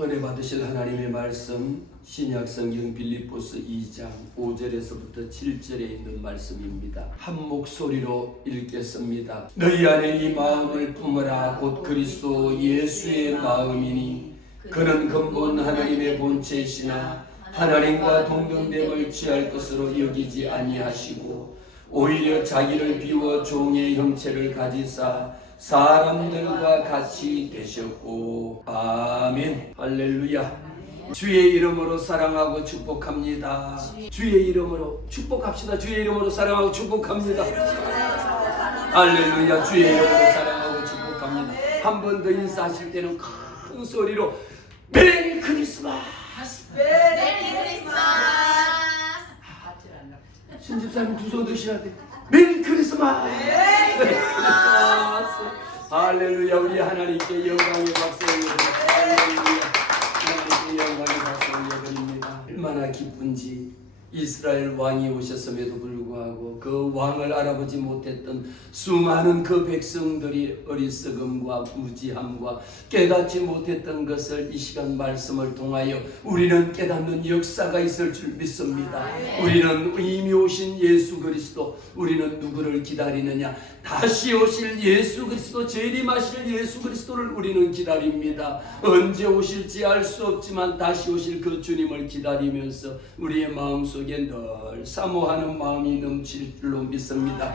은혜 받으실 하나님의 말씀 신약성경 빌립보서 2장 5절에서부터 7절에 있는 말씀입니다. 한 목소리로 읽겠습니다. 너희 안에 이 마음을 품으라. 곧 그리스도 예수의 마음이니 그는 근본 하나님의 본체이시나 하나님과 동등됨을 취할 것으로 여기지 아니하시고 오히려 자기를 비워 종의 형체를 가지사 사람들과 같이 되셨고. 아멘. 할렐루야. 주의 이름으로 사랑하고 축복합니다. 주의 이름으로 축복합시다. 주의 이름으로 사랑하고 축복합니다. 할렐루야. 주의 이름으로 사랑하고 축복합니다. 한 번 더 인사하실 때는 큰 소리로 메리 크리스마스. 메리 크리스마스. 신집사님 두 손 드셔야 돼. 메리 크리스마스. 할렐루야. 우리 하나님께 영광의 박수 올려드립니다. 할렐루야. 하나님께 영광의 박수 올려드립니다. 얼마나 기쁜지. 이스라엘 왕이 오셨음에도 불구하고 그 왕을 알아보지 못했던 수많은 그 백성들이 어리석음과 무지함과 깨닫지 못했던 것을 이 시간 말씀을 통하여 우리는 깨닫는 역사가 있을 줄 믿습니다. 우리는 이미 오신 예수 그리스도, 우리는 누구를 기다리느냐? 다시 오실 예수 그리스도, 재림하실 예수 그리스도를 우리는 기다립니다. 언제 오실지 알 수 없지만 다시 오실 그 주님을 기다리면서 우리의 마음속에 늘 사모하는 마음이 넘칠 줄로 믿습니다.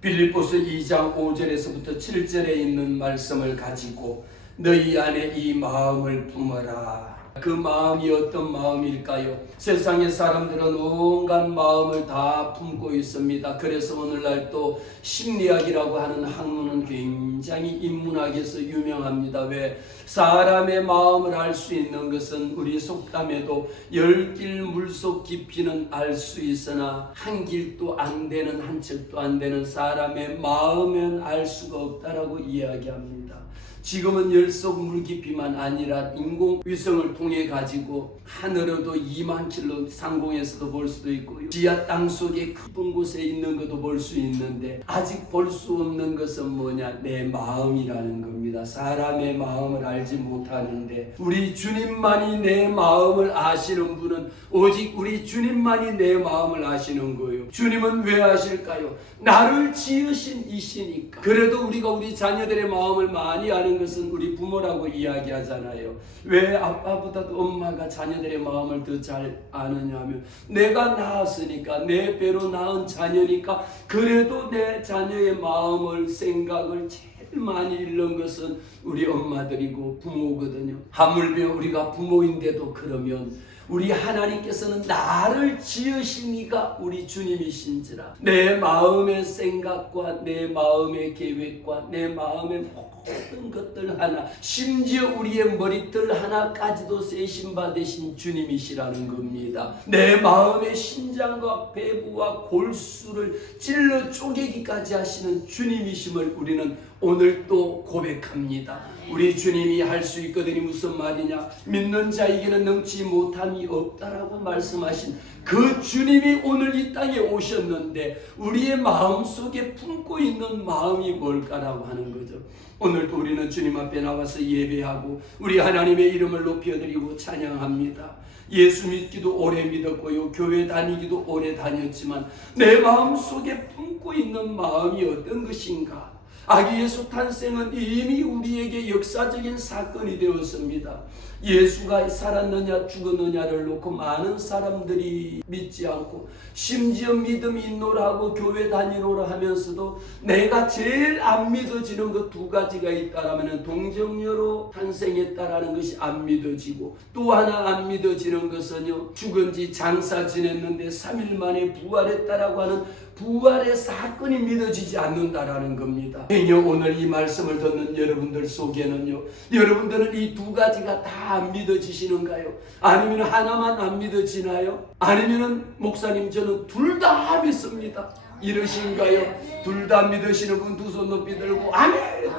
빌립보서 2장 5절에서부터 7절에 있는 말씀을 가지고 너희 안에 이 마음을 품어라. 그 마음이 어떤 마음일까요? 세상의 사람들은 온갖 마음을 다 품고 있습니다. 그래서 오늘날 또 심리학이라고 하는 학문은 굉장히 인문학에서 유명합니다. 왜? 사람의 마음을 알 수 있는 것은 우리 속담에도 10길 물속 깊이는 알 수 있으나 한 길도 안 되는, 한 척도 안 되는 사람의 마음은 알 수가 없다라고 이야기합니다. 지금은 열속 물깊이만 아니라 인공위성을 통해 가지고 하늘에도 2만 킬로 상공에서도 볼 수도 있고 지하 땅속에 깊은 곳에 있는 것도 볼 수 있는데 아직 볼 수 없는 것은 뭐냐? 내 마음이라는 겁니다. 사람의 마음을 알지 못하는데 우리 주님만이 내 마음을 아시는 분은 오직 우리 주님만이 내 마음을 아시는 거예요. 주님은 왜 아실까요? 나를 지으신 이시니까. 그래도 우리가 우리 자녀들의 마음을 많이 아는 것은 우리 부모라고 이야기하잖아요. 왜 아빠보다도 엄마가 자녀들의 마음을 더 잘 아느냐 하면 내가 낳았으니까, 내 배로 낳은 자녀니까. 그래도 내 자녀의 마음을, 생각을 제일 많이 잃는 것은 우리 엄마들이고 부모거든요. 하물며 우리가 부모인데도 그러면 우리 하나님께서는 나를 지으시니까 우리 주님이신지라 내 마음의 생각과 내 마음의 계획과 내 마음의 모든 것들 하나, 심지어 우리의 머리털 하나까지도 세신 바 되신 주님이시라는 겁니다. 내 마음의 심장과 배부와 골수를 찔러 쪼개기까지 하시는 주님이심을 우리는 오늘 또 고백합니다. 우리 주님이 할 수 있거든요. 무슨 말이냐? 믿는 자에게는 능치 못함이 없다라고 말씀하신 그 주님이 오늘 이 땅에 오셨는데 우리의 마음속에 품고 있는 마음이 뭘까라고 하는 거죠. 오늘도 우리는 주님 앞에 나와서 예배하고 우리 하나님의 이름을 높여드리고 찬양합니다. 예수 믿기도 오래 믿었고요, 교회 다니기도 오래 다녔지만 내 마음속에 품고 있는 마음이 어떤 것인가? 아기 예수 탄생은 이미 우리에게 역사적인 사건이 되었습니다. 예수가 살았느냐 죽었느냐를 놓고 많은 사람들이 믿지 않고 심지어 믿음이 있노라고 교회 다니노라 하면서도 내가 제일 안 믿어지는 것 두 가지가 있다라면 동정녀로 탄생했다라는 것이 안 믿어지고, 또 하나 안 믿어지는 것은요, 죽은 지 장사 지냈는데 3일 만에 부활했다라고 하는 부활의 사건이 믿어지지 않는다라는 겁니다. 오늘 이 말씀을 듣는 여러분들 속에는요, 여러분들은 이 두 가지가 다 안 믿어지시는가요? 아니면 하나만 안 믿어지나요? 아니면 목사님 저는 둘 다 믿습니다 이러신가요? 둘 다 믿으시는 분 두 손 높이 들고 아멘!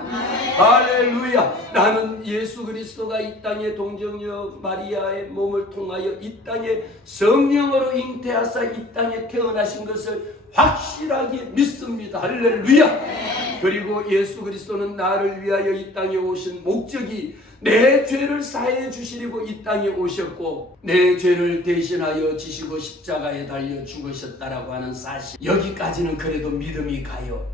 할렐루야! 나는 예수 그리스도가 이 땅에 동정녀 마리아의 몸을 통하여 이 땅에 성령으로 잉태하사 이 땅에 태어나신 것을 확실하게 믿습니다. 할렐루야! 그리고 예수 그리스도는 나를 위하여 이 땅에 오신 목적이 내 죄를 사해 주시려고 이 땅에 오셨고 내 죄를 대신하여 지시고 십자가에 달려 죽으셨다라고 하는 사실, 여기까지는 그래도 믿음이 가요.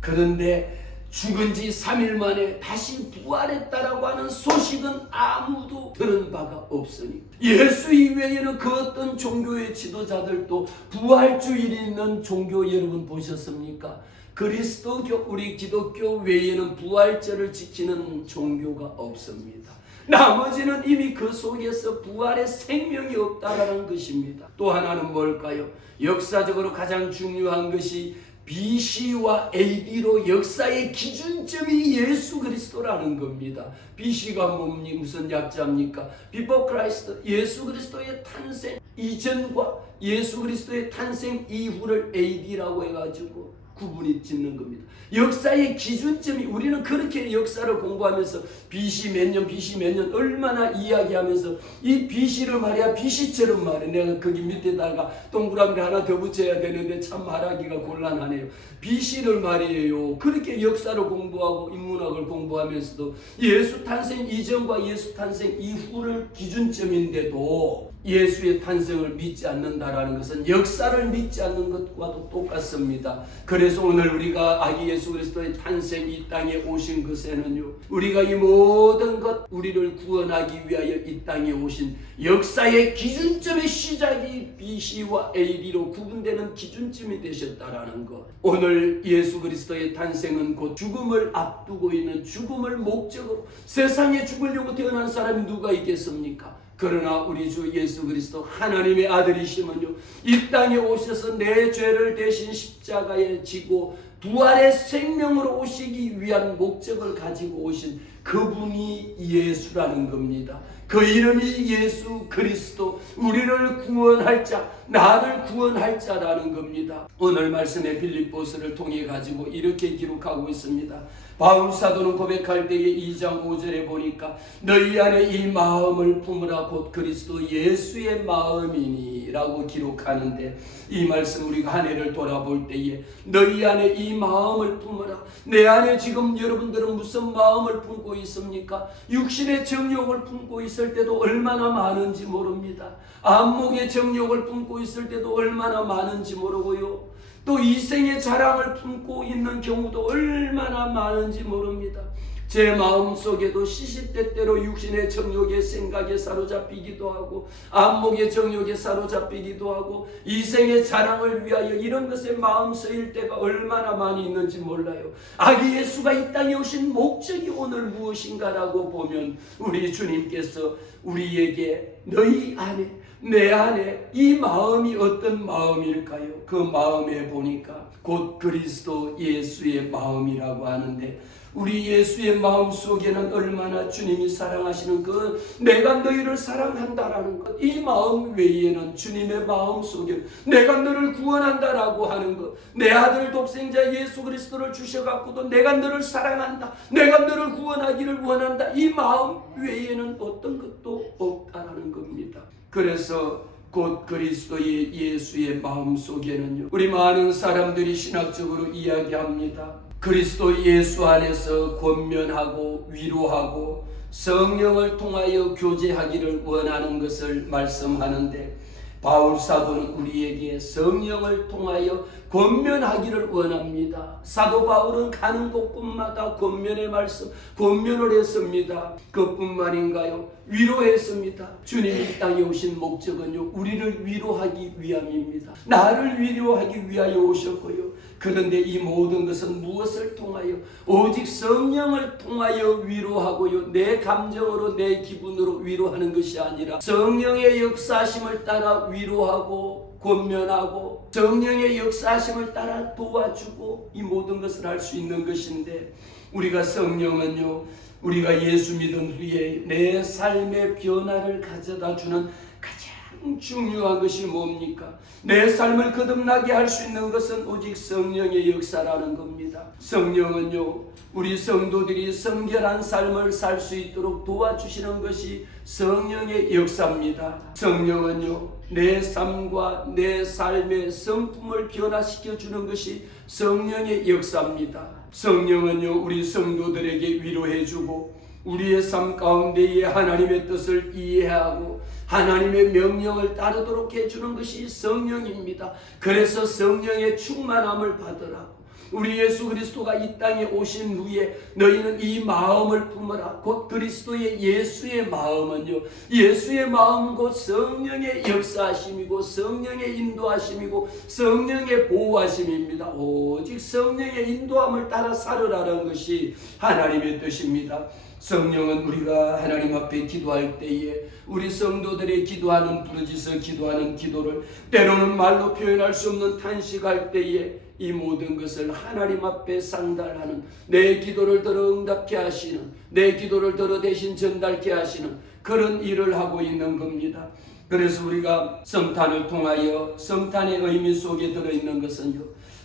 그런데 죽은 지 3일 만에 다시 부활했다라고 하는 소식은 아무도 들은 바가 없으니, 예수 이외에는 그 어떤 종교의 지도자들도 부활주일이 있는 종교 여러분 보셨습니까? 그리스도교, 우리 기독교 외에는 부활절을 지키는 종교가 없습니다. 나머지는 이미 그 속에서 부활의 생명이 없다라는 것입니다. 또 하나는 뭘까요? 역사적으로 가장 중요한 것이 BC와 AD로 역사의 기준점이 예수 그리스도라는 겁니다. BC가 무슨 약자입니까? Before Christ, 예수 그리스도의 탄생 이전과 예수 그리스도의 탄생 이후를 AD라고 해가지고 구분이 짓는 겁니다. 역사의 기준점이, 우리는 그렇게 역사를 공부하면서 BC 몇 년, BC 몇 년 얼마나 이야기하면서 이 BC를 말이야 BC처럼 말해. 내가 거기 밑에다가 동그라미 하나 더 붙여야 되는데 참 말하기가 곤란하네요. BC를 말이에요. 그렇게 역사를 공부하고 인문학을 공부하면서도 예수 탄생 이전과 예수 탄생 이후를 기준점인데도 예수의 탄생을 믿지 않는다라는 것은 역사를 믿지 않는 것과도 똑같습니다. 그래서 오늘 우리가 아기 예수 그리스도의 탄생 이 땅에 오신 것에는요, 우리가 이 모든 것, 우리를 구원하기 위하여 이 땅에 오신 역사의 기준점의 시작이 BC와 AD로 구분되는 기준점이 되셨다라는 것. 오늘 예수 그리스도의 탄생은 곧 죽음을 앞두고 있는, 죽음을 목적으로 세상에 죽으려고 태어난 사람이 누가 있겠습니까? 그러나 우리 주 예수 그리스도 하나님의 아들이시면요, 이 땅에 오셔서 내 죄를 대신 십자가에 지고 부활의 생명으로 오시기 위한 목적을 가지고 오신 그분이 예수라는 겁니다. 그 이름이 예수 그리스도, 우리를 구원할 자, 나를 구원할 자라는 겁니다. 오늘 말씀의 빌립보서를 통해 가지고 이렇게 기록하고 있습니다. 바울 사도는 고백할 때에 2장 5절에 보니까 너희 안에 이 마음을 품으라 곧 그리스도 예수의 마음이니 라고 기록하는데, 이 말씀 우리가 한 해를 돌아볼 때에 너희 안에 이 마음을 품으라. 내 안에 지금 여러분들은 무슨 마음을 품고 있습니까? 육신의 정욕을 품고 있을 때도 얼마나 많은지 모릅니다. 안목의 정욕을 품고 있을 때도 얼마나 많은지 모르고요, 또 이생의 자랑을 품고 있는 경우도 얼마나 많은지 모릅니다. 제 마음속에도 시시때때로 육신의 정욕의 생각에 사로잡히기도 하고 안목의 정욕에 사로잡히기도 하고 이생의 자랑을 위하여 이런 것에 마음 쓰일 때가 얼마나 많이 있는지 몰라요. 아기 예수가 이 땅에 오신 목적이 오늘 무엇인가라고 보면 우리 주님께서 우리에게 너희 안에, 내 안에 이 마음이 어떤 마음일까요? 그 마음에 보니까 곧 그리스도 예수의 마음이라고 하는데, 우리 예수의 마음 속에는 얼마나 주님이 사랑하시는 그 내가 너희를 사랑한다라는 것, 이 마음 외에는 주님의 마음 속에 내가 너를 구원한다라고 하는 것, 내 아들 독생자 예수 그리스도를 주셔갖고도 내가 너를 사랑한다, 내가 너를 구원하기를 원한다, 이 마음 외에는 어떤 것도 없다라는 겁니다. 그래서 곧 그리스도의 예수의 마음 속에는요, 우리 많은 사람들이 신학적으로 이야기합니다. 그리스도 예수 안에서 권면하고 위로하고 성령을 통하여 교제하기를 원하는 것을 말씀하는데, 바울 사도는 우리에게 성령을 통하여 권면하기를 원합니다. 사도 바울은 가는 곳곳마다 권면의 말씀, 권면을 했습니다. 그뿐만인가요? 위로했습니다. 주님이 이 땅에 오신 목적은요, 우리를 위로하기 위함입니다. 나를 위로하기 위하여 오셨고요. 그런데 이 모든 것은 무엇을 통하여? 오직 성령을 통하여 위로하고요, 내 감정으로 내 기분으로 위로하는 것이 아니라 성령의 역사심을 따라 위로하고 권면하고 성령의 역사심을 따라 도와주고 이 모든 것을 할 수 있는 것인데, 우리가 성령은요, 우리가 예수 믿은 후에 내 삶의 변화를 가져다 주는 가장 중요한 것이 뭡니까? 내 삶을 거듭나게 할 수 있는 것은 오직 성령의 역사라는 겁니다. 성령은요, 우리 성도들이 성결한 삶을 살 수 있도록 도와주시는 것이 성령의 역사입니다. 성령은요, 내 삶과 내 삶의 성품을 변화시켜 주는 것이 성령의 역사입니다. 성령은요, 우리 성도들에게 위로해 주고 우리의 삶 가운데에 하나님의 뜻을 이해하고 하나님의 명령을 따르도록 해주는 것이 성령입니다. 그래서 성령의 충만함을 받으라고. 우리 예수 그리스도가 이 땅에 오신 후에 너희는 이 마음을 품으라. 곧 그리스도의 예수의 마음은요, 예수의 마음은 곧 성령의 역사하심이고 성령의 인도하심이고 성령의 보호하심입니다. 오직 성령의 인도함을 따라 살으라는 것이 하나님의 뜻입니다. 성령은 우리가 하나님 앞에 기도할 때에 우리 성도들의 기도하는 부르짖어 기도하는 기도를 때로는 말로 표현할 수 없는 탄식할 때에 이 모든 것을 하나님 앞에 상달하는, 내 기도를 들어 응답케 하시는, 내 기도를 들어 대신 전달케 하시는 그런 일을 하고 있는 겁니다. 그래서 우리가 성탄을 통하여 성탄의 의미 속에 들어있는 것은요,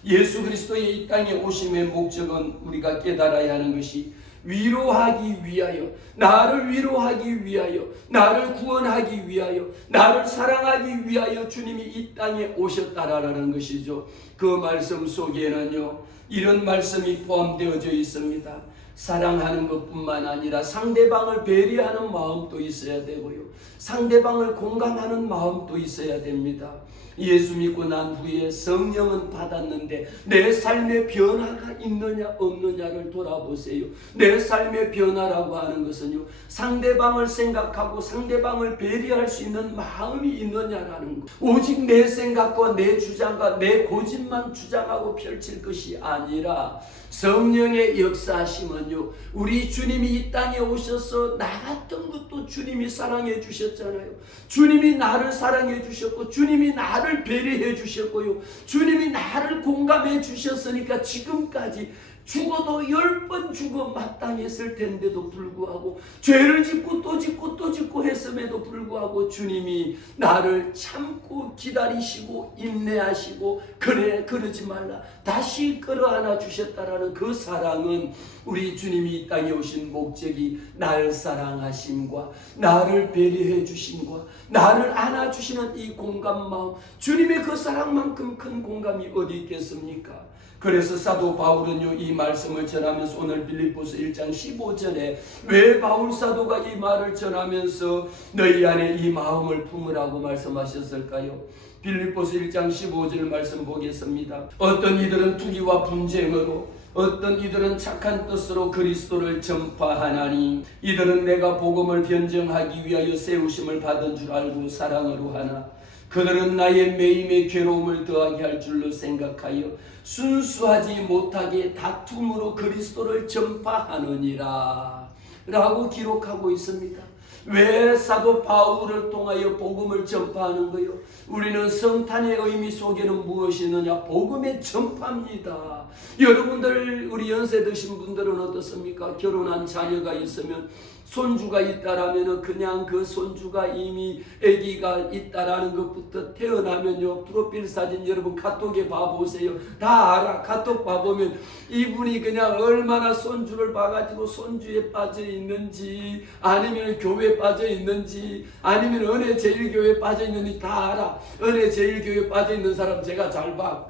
예수 그리스도의 이 땅에 오심의 목적은 우리가 깨달아야 하는 것이 위로하기 위하여, 나를 위로하기 위하여, 나를 구원하기 위하여, 나를 사랑하기 위하여 주님이 이 땅에 오셨다라는 것이죠. 그 말씀 속에는요, 이런 말씀이 포함되어져 있습니다. 사랑하는 것뿐만 아니라 상대방을 배려하는 마음도 있어야 되고요, 상대방을 공감하는 마음도 있어야 됩니다. 예수 믿고 난 후에 성령은 받았는데 내 삶의 변화가 있느냐 없느냐를 돌아보세요. 내 삶의 변화라고 하는 것은요, 상대방을 생각하고 상대방을 배려할 수 있는 마음이 있느냐라는 것. 오직 내 생각과 내 주장과 내 고집만 주장하고 펼칠 것이 아니라 성령의 역사하심은요, 우리 주님이 이 땅에 오셔서 나갔던 것도 주님이 사랑해 주셨잖아요. 주님이 나를 사랑해 주셨고 주님이 나를 배려해 주셨고요, 주님이 나를 공감해 주셨으니까 지금까지 죽어도 10번 죽어 마땅했을 텐데도 불구하고, 죄를 짓고 또 짓고 또 짓고 했음에도 불구하고 주님이 나를 참고 기다리시고 인내하시고 그래 그러지 말라 다시 끌어안아 주셨다라는 그 사랑은, 우리 주님이 이 땅에 오신 목적이 날 사랑하심과 나를 배려해 주심과 나를 안아주시는 이 공감 마음, 주님의 그 사랑만큼 큰 공감이 어디 있겠습니까? 그래서 사도 바울은요, 이 말씀을 전하면서 오늘 빌립보서 1장 15절에 왜 바울 사도가 이 말을 전하면서 너희 안에 이 마음을 품으라고 말씀하셨을까요? 빌립보서 1장 15절 말씀 보겠습니다. 어떤 이들은 투기와 분쟁으로, 어떤 이들은 착한 뜻으로 그리스도를 전파하나니 이들은 내가 복음을 변증하기 위하여 세우심을 받은 줄 알고 사랑으로 하나 그들은 나의 매임의 괴로움을 더하게 할 줄로 생각하여 순수하지 못하게 다툼으로 그리스도를 전파하느니라 라고 기록하고 있습니다. 왜 사도 바울을 통하여 복음을 전파하는 거요? 우리는 성탄의 의미 속에는 무엇이 있느냐? 복음의 전파입니다. 여러분들, 우리 연세 드신 분들은 어떻습니까? 결혼한 자녀가 있으면, 손주가 있다라면 그냥 그 손주가 이미 아기가 있다라는 것부터 태어나면요, 프로필 사진 여러분 카톡에 봐보세요. 다 알아. 카톡 봐보면 이분이 그냥 얼마나 손주를 봐가지고 손주에 빠져 있는지, 아니면 교회에 빠져 있는지, 아니면 은혜 제일교회에 빠져 있는지 다 알아. 은혜 제일교회에 빠져 있는 사람 제가 잘 봐.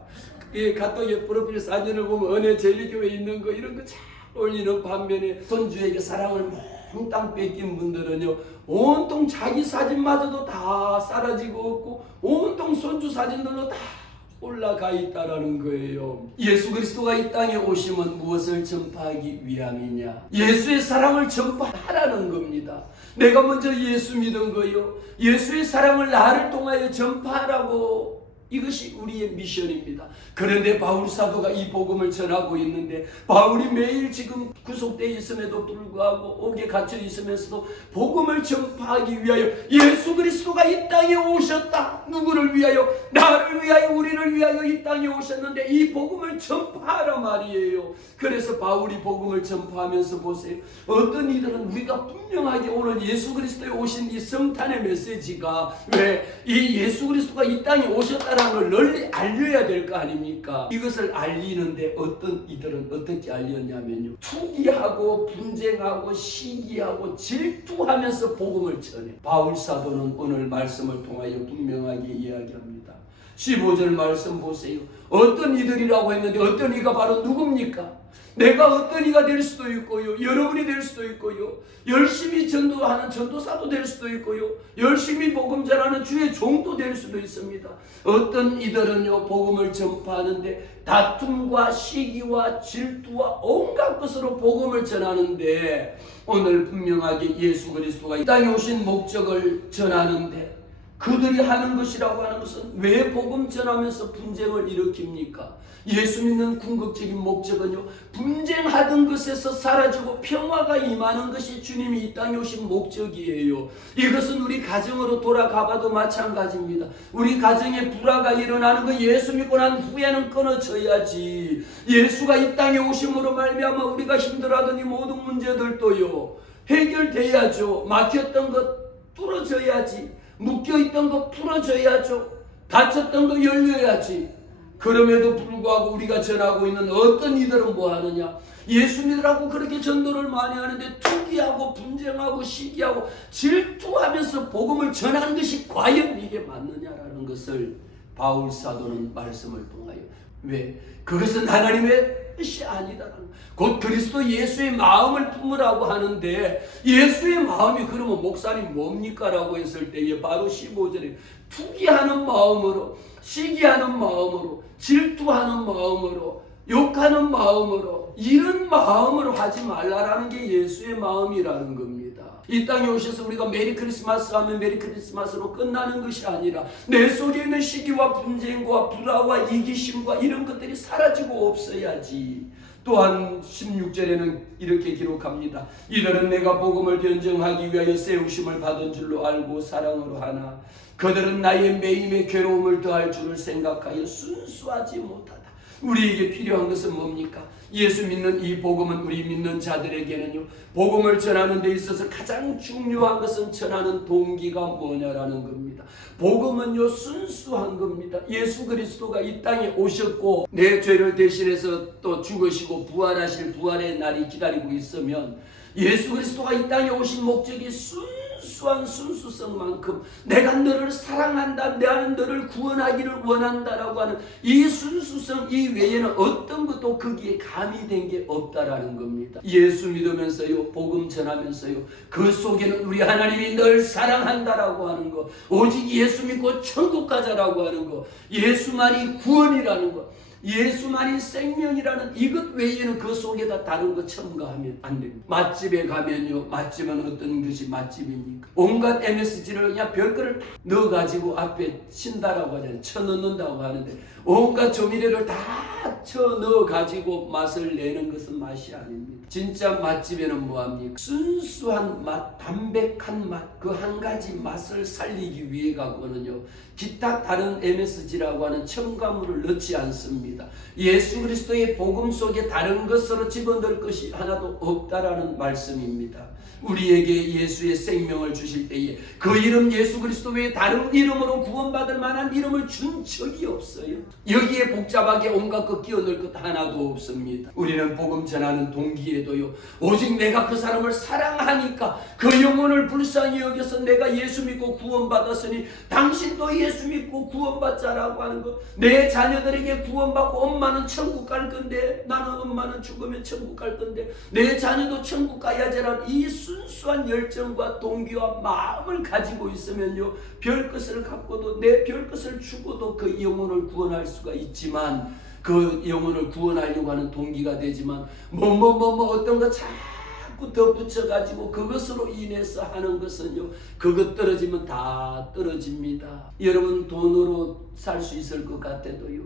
이 카톡에 프로필 사진을 보면 은혜 제일교회에 있는 거 이런 거 잘 올리는 반면에 손주에게 사랑을 몽땅 뺏긴 분들은요, 온통 자기 사진마저도 다 사라지고 없고 온통 손주 사진들로 다 올라가 있다라는 거예요. 예수 그리스도가 이 땅에 오시면 무엇을 전파하기 위함이냐? 예수의 사랑을 전파하라는 겁니다. 내가 먼저 예수 믿은 거요, 예수의 사랑을 나를 통하여 전파하라고, 이것이 우리의 미션입니다. 그런데 바울 사도가 이 복음을 전하고 있는데, 바울이 매일 지금 구속되어 있음에도 불구하고 옥에 갇혀 있으면서도 복음을 전파하기 위하여 예수 그리스도가 이 땅에 오셨다. 누구를 위하여? 나를 위하여, 우리를 위하여 이 땅에 오셨는데 이 복음을 전파하라 말이에요. 그래서 바울이 복음을 전파하면서 보세요. 어떤 이들은 우리가 분명하게 오늘 예수 그리스도에 오신 이 성탄의 메시지가, 왜 이 예수 그리스도가 이 땅에 오셨다라는 걸 널리 알려야 될 거 아닙니까? 이것을 알리는데 어떤 이들은 어떻게 알렸냐면요, 투기하고 분쟁하고 시기하고 질투하면서 복음을 전해. 바울 사도는 오늘 말씀을 통하여 분명하게 이야기합니다. 15절 말씀 보세요. 어떤 이들이라고 했는데 어떤 이가 바로 누굽니까? 내가 어떤 이가 될 수도 있고요, 여러분이 될 수도 있고요, 열심히 전도하는 전도사도 될 수도 있고요, 열심히 복음 전하는 주의 종도 될 수도 있습니다. 어떤 이들은요, 복음을 전파하는데 다툼과 시기와 질투와 온갖 것으로 복음을 전하는데, 오늘 분명하게 예수 그리스도가 이 땅에 오신 목적을 전하는데 그들이 하는 것이라고 하는 것은 왜 복음 전하면서 분쟁을 일으킵니까? 예수 믿는 궁극적인 목적은요, 분쟁하던 것에서 사라지고 평화가 임하는 것이 주님이 이 땅에 오신 목적이에요. 이것은 우리 가정으로 돌아가봐도 마찬가지입니다. 우리 가정에 불화가 일어나는 거 예수 믿고 난 후에는 끊어져야지. 예수가 이 땅에 오심으로 말미암아 우리가 힘들어하던 이 모든 문제들도요, 해결돼야죠. 막혔던 것 뚫어져야지. 묶여있던 거 풀어져야죠. 다쳤던 거 열려야지. 그럼에도 불구하고 우리가 전하고 있는 어떤 이들은 뭐 하느냐? 예수 믿으라고 그렇게 전도를 많이 하는데 투기하고 분쟁하고 시기하고 질투하면서 복음을 전하는 것이 과연 이게 맞느냐라는 것을 바울 사도는 말씀을 통하여, 왜? 그것은 하나님의 뜻이 아니다라는, 곧 그리스도 예수의 마음을 품으라고 하는데, 예수의 마음이 그러면 목사님 뭡니까? 라고 했을 때에 바로 15절에 투기하는 마음으로, 시기하는 마음으로, 질투하는 마음으로, 욕하는 마음으로, 이런 마음으로 하지 말라라는 게 예수의 마음이라는 겁니다. 이 땅에 오셔서 우리가 메리 크리스마스 하면 메리 크리스마스로 끝나는 것이 아니라 내 속에 있는 시기와 분쟁과 불화와 이기심과 이런 것들이 사라지고 없어야지. 또한 16절에는 이렇게 기록합니다. 이들은 내가 복음을 변증하기 위하여 세우심을 받은 줄로 알고 사랑으로 하나 그들은 나의 매임의 괴로움을 더할 줄을 생각하여 순수하지 못하다. 우리에게 필요한 것은 뭡니까? 예수 믿는 이 복음은 우리 믿는 자들에게는요, 복음을 전하는 데 있어서 가장 중요한 것은 전하는 동기가 뭐냐라는 겁니다. 복음은요, 순수한 겁니다. 예수 그리스도가 이 땅에 오셨고 내 죄를 대신해서 또 죽으시고 부활하실 부활의 날이 기다리고 있으면, 예수 그리스도가 이 땅에 오신 목적이 순수한 순수성만큼 내가 너를 사랑한다, 나는 너를 구원하기를 원한다라고 하는 이 순수성 이외에는 어떤 것도 거기에 가미된 게 없다라는 겁니다. 예수 믿으면서요, 복음 전하면서요, 그 속에는 우리 하나님이 널 사랑한다라고 하는 거, 오직 예수 믿고 천국 가자라고 하는 거, 예수만이 구원이라는 거, 예수만이 생명이라는 이것 외에는 그 속에다 다른 거 첨가하면 안 됩니다. 맛집에 가면요, 맛집은 어떤 것이 맛집입니까? 온갖 MSG를 그냥 별거를 다 넣어가지고 앞에 친다라고 하잖아요. 쳐넣는다고 하는데 온갖 조미료를 다 쳐넣어가지고 맛을 내는 것은 맛이 아닙니다. 진짜 맛집에는 뭐합니까? 순수한 맛, 담백한 맛, 그 한 가지 맛을 살리기 위해 갖고는요, 기타 다른 MSG라고 하는 첨가물을 넣지 않습니다. 예수 그리스도의 복음 속에 다른 것으로 집어넣을 것이 하나도 없다라는 말씀입니다. 우리에게 예수의 생명을 주실 때에 그 이름 예수 그리스도 외에 다른 이름으로 구원받을 만한 이름을 준 적이 없어요. 여기에 복잡하게 온갖 것 끼워넣을 것 하나도 없습니다. 우리는 복음 전하는 동기에도요, 오직 내가 그 사람을 사랑하니까 그 영혼을 불쌍히 여겨서 내가 예수 믿고 구원받았으니 당신도 예수 믿고 구원받자라고 하는 것, 내 자녀들에게 구원받고 엄마는 천국 갈 건데 나는 엄마는 죽으면 천국 갈 건데 내 자녀도 천국 가야지라는 이 순수한 열정과 동기와 마음을 가지고 있으면요, 별것을 갖고도 내 별것을 주고도 그 영혼을 구원할 수가 있지만, 그 영혼을 구원하려고 하는 동기가 되지만 어떤 거 자꾸 덧붙여가지고 그것으로 인해서 하는 것은요, 그것 떨어지면 다 떨어집니다. 여러분 돈으로 살 수 있을 것 같아도요,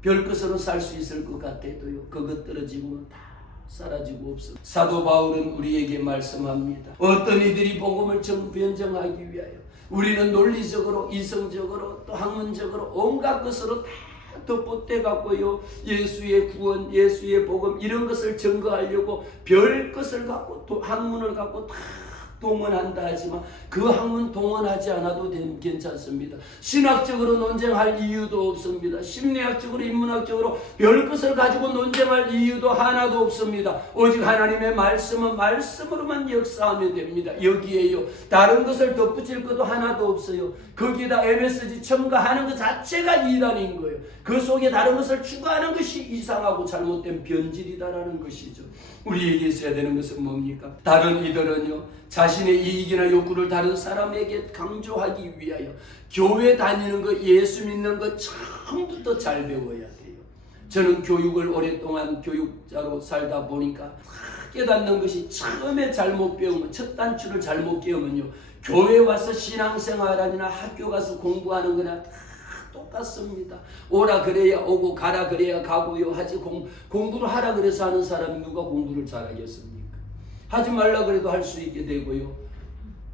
별것으로 살 수 있을 것 같아도요, 그것 떨어지면 다 사라지고 없습니다. 사도 바울은 우리에게 말씀합니다. 어떤 이들이 복음을 변정하기 위하여 우리는 논리적으로, 이성적으로, 또 학문적으로 온갖 것으로 다 덧붙여 갖고요, 예수의 구원, 예수의 복음 이런 것을 증거하려고 별 것을 갖고 또 학문을 갖고 다 동원한다 하지만 그 학문 동원하지 않아도 괜찮습니다. 신학적으로 논쟁할 이유도 없습니다. 심리학적으로 인문학적으로 별 것을 가지고 논쟁할 이유도 하나도 없습니다. 오직 하나님의 말씀은 말씀으로만 역사하면 됩니다. 여기에요. 다른 것을 덧붙일 것도 하나도 없어요. 거기에다 MSG 첨가하는 것 자체가 이단인 거예요. 그 속에 다른 것을 추가하는 것이 이상하고 잘못된 변질이다라는 것이죠. 우리에게 있어야 되는 것은 뭡니까? 다른 이들은요, 자신의 이익이나 욕구를 다른 사람에게 강조하기 위하여 교회 다니는 것, 예수 믿는 것 처음부터 잘 배워야 돼요. 저는 교육을 오랫동안 교육자로 살다 보니까 깨닫는 것이 처음에 잘못 배우면, 첫 단추를 잘못 깨우면요, 교회 와서 신앙생활이나 학교 가서 공부하는 거나 다 똑같습니다. 오라 그래야 오고 가라 그래야 가고요 하지 공부를 하라 그래서 하는 사람이 누가 공부를 잘하겠습니까? 하지 말라 그래도 할 수 있게 되고요,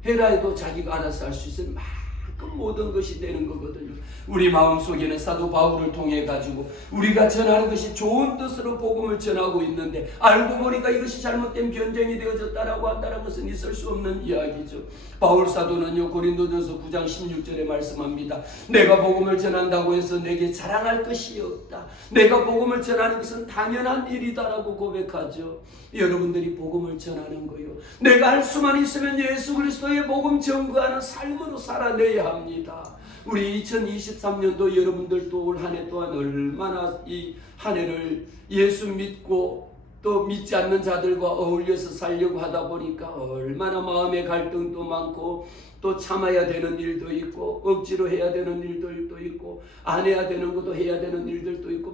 해라 해도 자기가 알아서 할 수 있을 만큼 모든 것이 되는 거거든요. 우리 마음속에는 사도 바울을 통해 가지고 우리가 전하는 것이 좋은 뜻으로 복음을 전하고 있는데 알고 보니까 이것이 잘못된 변경이 되어졌다라고 한다는 것은 있을 수 없는 이야기죠. 바울 사도는요, 고린도전서 9장 16절에 말씀합니다. 내가 복음을 전한다고 해서 내게 자랑할 것이 없다. 내가 복음을 전하는 것은 당연한 일이다라고 고백하죠. 여러분들이 복음을 전하는 거요, 내가 할 수만 있으면 예수 그리스도의 복음 전거하는 삶으로 살아내야 합니다. 우리 2023년도 여러분들도 올 한 해 또한 얼마나 이 한 해를 예수 믿고 또 믿지 않는 자들과 어울려서 살려고 하다 보니까 얼마나 마음의 갈등도 많고 또 참아야 되는 일도 있고 억지로 해야 되는 일들도 있고 안 해야 되는 것도 해야 되는 일들도 있고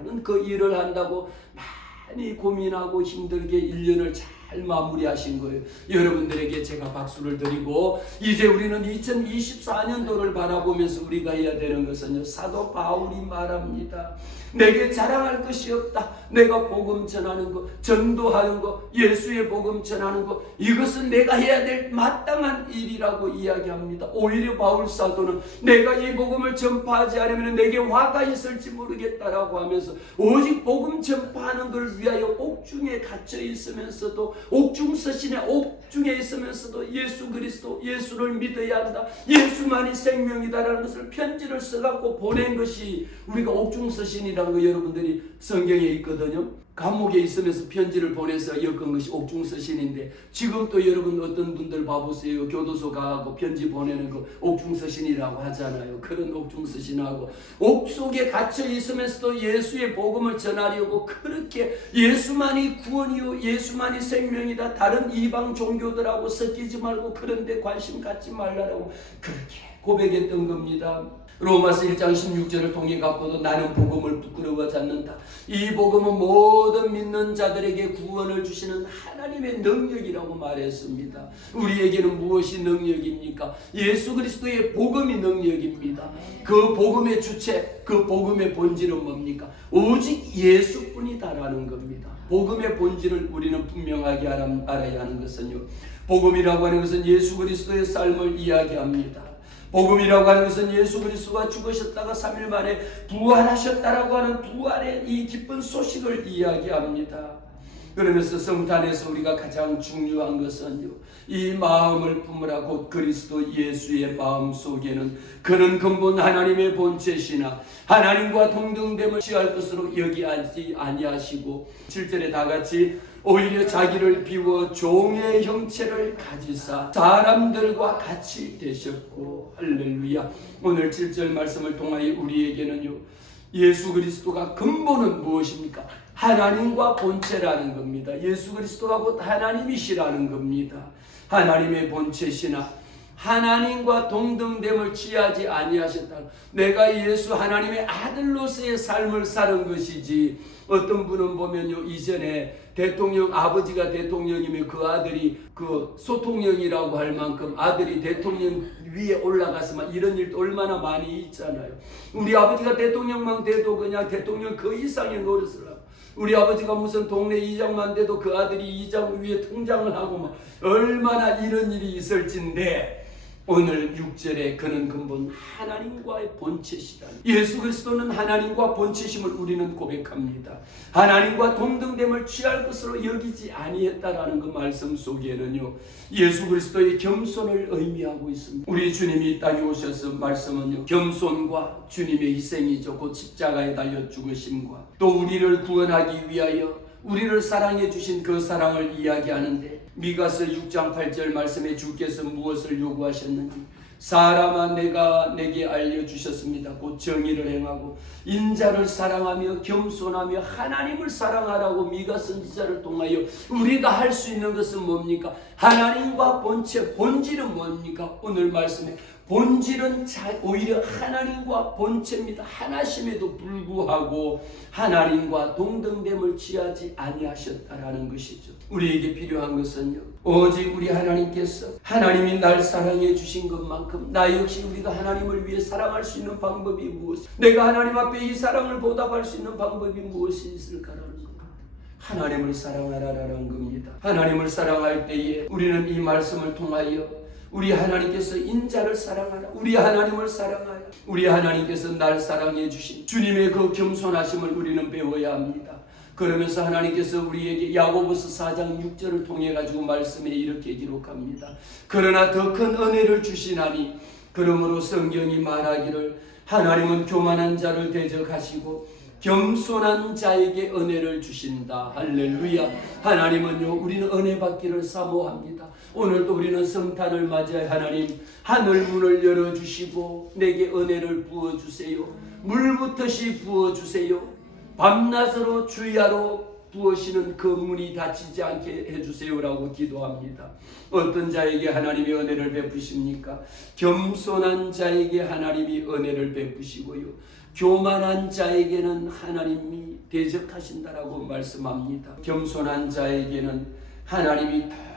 많은 그 일을 한다고 많이 고민하고 힘들게 1년을 잘 마무리하신 거예요. 여러분들에게 제가 박수를 드리고, 이제 우리는 2024년도를 바라보면서 우리가 해야 되는 것은요, 사도 바울이 말합니다. 내게 자랑할 것이 없다. 내가 복음 전하는 것, 전도하는 것, 예수의 복음 전하는 것, 이것은 내가 해야 될 마땅한 일이라고 이야기합니다. 오히려 바울 사도는 내가 이 복음을 전파하지 않으면 내게 화가 있을지 모르겠다라고 하면서 오직 복음 전파하는 걸 위하여 옥중에 갇혀 있으면서도, 옥중서신의 옥중에 있으면서도 예수 그리스도, 예수를 믿어야 한다, 예수만이 생명이다라는 것을 편지를 써갖고 보낸 것이 우리가 옥중서신이라는 거 여러분들이 성경에 있거든요. 감옥에 있으면서 편지를 보내서 엮은 것이 옥중서신인데, 지금 또 여러분 어떤 분들 봐보세요. 교도소 가고 편지 보내는 거 옥중서신이라고 하잖아요. 그런 옥중서신하고 옥 속에 갇혀 있으면서도 예수의 복음을 전하려고 그렇게 예수만이 구원이요, 예수만이 생명이다, 다른 이방 종교들하고 섞이지 말고 그런 데 관심 갖지 말라고 그렇게 고백했던 겁니다. 로마서 1장 16절을 통해 갖고도 나는 복음을 부끄러워하지 않는다. 이 복음은 모든 믿는 자들에게 구원을 주시는 하나님의 능력이라고 말했습니다. 우리에게는 무엇이 능력입니까? 예수 그리스도의 복음이 능력입니다. 그 복음의 주체, 그 복음의 본질은 뭡니까? 오직 예수뿐이다라는 겁니다. 복음의 본질을 우리는 분명하게 알아야 하는 것은요, 복음이라고 하는 것은 예수 그리스도의 삶을 이야기합니다. 복음이라고 하는 것은 예수 그리스도가 죽으셨다가 3일 만에 부활하셨다라고 하는 부활의 이 기쁜 소식을 이야기합니다. 그러면서 성탄에서 우리가 가장 중요한 것은요, 이 마음을 품으라 곧 그리스도 예수의 마음 속에는 그는 근본 하나님의 본체시나 하나님과 동등됨을 취할 것으로 여기지 아니하시고, 7절에 다 같이 오히려 자기를 비워 종의 형체를 가지사 사람들과 같이 되셨고. 할렐루야. 오늘 7절 말씀을 통하여 우리에게는요, 예수 그리스도가 근본은 무엇입니까? 하나님과 본체라는 겁니다. 예수 그리스도가 곧 하나님이시라는 겁니다. 하나님의 본체시나 하나님과 동등됨을 취하지 아니하셨다. 내가 예수 하나님의 아들로서의 삶을 사는 것이지, 어떤 분은 보면요, 이전에 대통령, 아버지가 대통령이면 그 아들이 그 소통령이라고 할 만큼 아들이 대통령 위에 올라가서 막 이런 일도 얼마나 많이 있잖아요. 우리 아버지가 대통령만 돼도 그냥 대통령 그 이상의 노릇을 하고, 우리 아버지가 무슨 동네 이장만 돼도 그 아들이 이장 위에 통장을 하고 막 얼마나 이런 일이 있을진데, 오늘 6절에 그는 근본 하나님과의 본체시다. 예수 그리스도는 하나님과 본체심을 우리는 고백합니다. 하나님과 동등됨을 취할 것으로 여기지 아니했다라는 그 말씀 속에는요, 예수 그리스도의 겸손을 의미하고 있습니다. 우리 주님이 이 땅에 오셔서 말씀은요, 겸손과 주님의 희생이죠. 곧 십자가에 달려 죽으심과 또 우리를 구원하기 위하여 우리를 사랑해 주신 그 사랑을 이야기하는데, 미가서 6장 8절 말씀에 주께서 무엇을 요구하셨는지, 사람아 내가 내게 알려주셨습니다. 곧 정의를 행하고 인자를 사랑하며 겸손하며 하나님을 사랑하라고 미가 선지자를 통하여 우리가 할 수 있는 것은 뭡니까? 하나님과 본체, 본질은 뭡니까? 오늘 말씀에 본질은 오히려 하나님과 본체입니다. 하나심에도 불구하고 하나님과 동등됨을 취하지 아니하셨다라는 것이죠. 우리에게 필요한 것은요, 오직 우리 하나님께서 하나님이 날 사랑해 주신 것만큼 나 역시 우리가 하나님을 위해 사랑할 수 있는 방법이 무엇이, 내가 하나님 앞에 이 사랑을 보답할 수 있는 방법이 무엇이 있을까라는 겁니다. 하나님을 사랑하라라는 겁니다. 하나님을 사랑할 때에 우리는 이 말씀을 통하여 우리 하나님께서 인자를 사랑하라, 우리 하나님을 사랑하라, 우리 하나님께서 날 사랑해 주신 주님의 그 겸손하심을 우리는 배워야 합니다. 그러면서 하나님께서 우리에게 야고보서 4장 6절을 통해 가지고 말씀에 이렇게 기록합니다. 그러나 더 큰 은혜를 주시나니, 그러므로 성경이 말하기를 하나님은 교만한 자를 대적하시고 겸손한 자에게 은혜를 주신다. 할렐루야. 하나님은요, 우리는 은혜 받기를 사모합니다. 오늘도 우리는 성탄을 맞이해 하나님 하늘 문을 열어주시고 내게 은혜를 부어주세요. 물붓듯이 부어주세요. 밤낮으로 주야로 부으시는 그 문이 닫히지 않게 해주세요라고 기도합니다. 어떤 자에게 하나님이 은혜를 베푸십니까? 겸손한 자에게 하나님이 은혜를 베푸시고요, 교만한 자에게는 하나님이 대적하신다라고 말씀합니다. 겸손한 자에게는 하나님이 더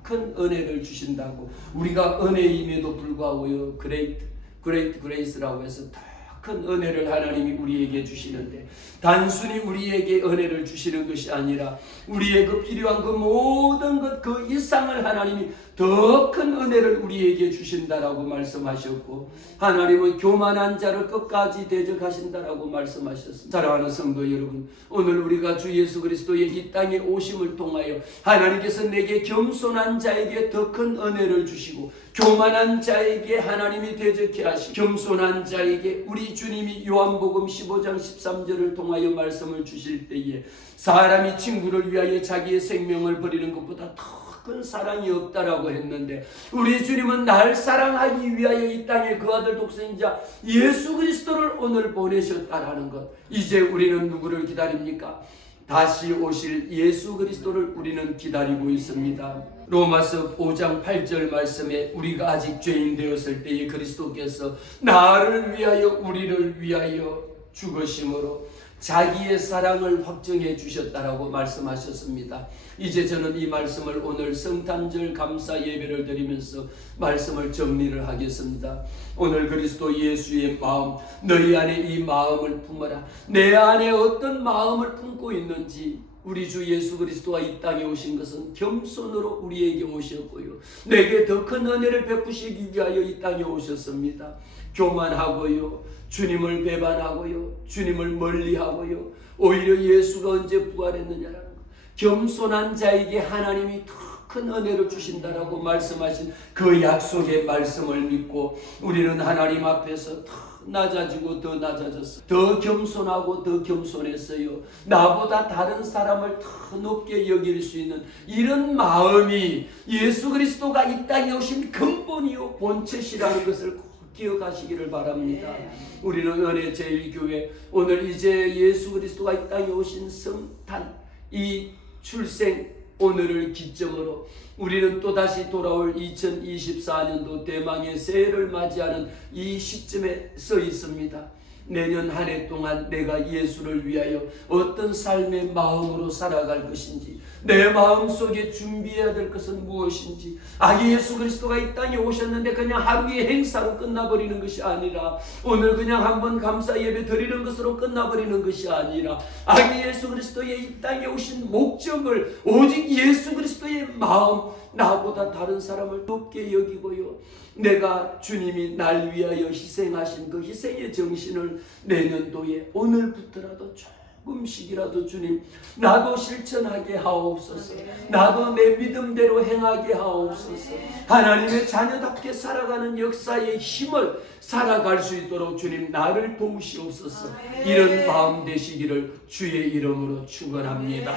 큰 은혜를 주신다고, 우리가 은혜임에도 불구하고요, Great Grace라고 해서 더 큰 은혜를 하나님이 우리에게 주시는데, 단순히 우리에게 은혜를 주시는 것이 아니라 우리의 그 필요한 그 모든 것 그 이상을 하나님이 더 큰 은혜를 우리에게 주신다라고 말씀하셨고, 하나님은 교만한 자를 끝까지 대적하신다라고 말씀하셨습니다. 사랑하는 성도 여러분, 오늘 우리가 주 예수 그리스도의 이 땅에 오심을 통하여 하나님께서 내게 겸손한 자에게 더 큰 은혜를 주시고 교만한 자에게 하나님이 대적케 하시고, 겸손한 자에게 우리 주님이 요한복음 15장 13절을 통하여 말씀을 주실 때에 사람이 친구를 위하여 자기의 생명을 버리는 것보다 더 큰 사랑이 없다라고 했는데, 우리 주님은 날 사랑하기 위하여 이 땅에 그 아들 독생자 예수 그리스도를 오늘 보내셨다라는 것. 이제 우리는 누구를 기다립니까? 다시 오실 예수 그리스도를 우리는 기다리고 있습니다. 로마서 5장 8절 말씀에 우리가 아직 죄인 되었을 때에 그리스도께서 나를 위하여 우리를 위하여 죽으심으로 자기의 사랑을 확정해 주셨다라고 말씀하셨습니다. 이제 저는 이 말씀을 오늘 성탄절 감사 예배를 드리면서 말씀을 정리를 하겠습니다. 오늘 그리스도 예수의 마음, 너희 안에 이 마음을 품어라. 내 안에 어떤 마음을 품고 있는지, 우리 주 예수 그리스도가 이 땅에 오신 것은 겸손으로 우리에게 오셨고요, 내게 더 큰 은혜를 베푸시기 위하여 이 땅에 오셨습니다. 교만하고요, 주님을 배반하고요, 주님을 멀리하고요, 오히려 예수가 언제 부활했느냐라는 것, 겸손한 자에게 하나님이 더 큰 은혜를 주신다라고 말씀하신 그 약속의 말씀을 믿고 우리는 하나님 앞에서 더 낮아지고 더 낮아졌어요. 더 겸손하고 더 겸손했어요. 나보다 다른 사람을 더 높게 여길 수 있는 이런 마음이 예수 그리스도가 이 땅에 오신 근본이요 본체시라는 것을 기억하시기를 바랍니다. 우리는 은혜 제일교회 오늘 이제 예수 그리스도가 이 땅에 오신 성탄, 이 출생 오늘을 기점으로 우리는 또다시 돌아올 2024년도 대망의 새해를 맞이하는 이 시점에 서 있습니다. 내년 한 해 동안 내가 예수를 위하여 어떤 삶의 마음으로 살아갈 것인지, 내 마음속에 준비해야 될 것은 무엇인지, 아기 예수 그리스도가 이 땅에 오셨는데 그냥 하루의 행사로 끝나버리는 것이 아니라, 오늘 그냥 한번 감사 예배 드리는 것으로 끝나버리는 것이 아니라, 아기 예수 그리스도의 이 땅에 오신 목적을 오직 예수 그리스도의 마음, 나보다 다른 사람을 높게 여기고요, 내가 주님이 날 위하여 희생하신 그 희생의 정신을 내년도에 오늘부터라도 조금씩이라도 주님, 나도 실천하게 하옵소서. 나도 내 믿음대로 행하게 하옵소서. 하나님의 자녀답게 살아가는 역사의 힘을 살아갈 수 있도록 주님 나를 도우시옵소서. 이런 마음 되시기를 주의 이름으로 축원합니다.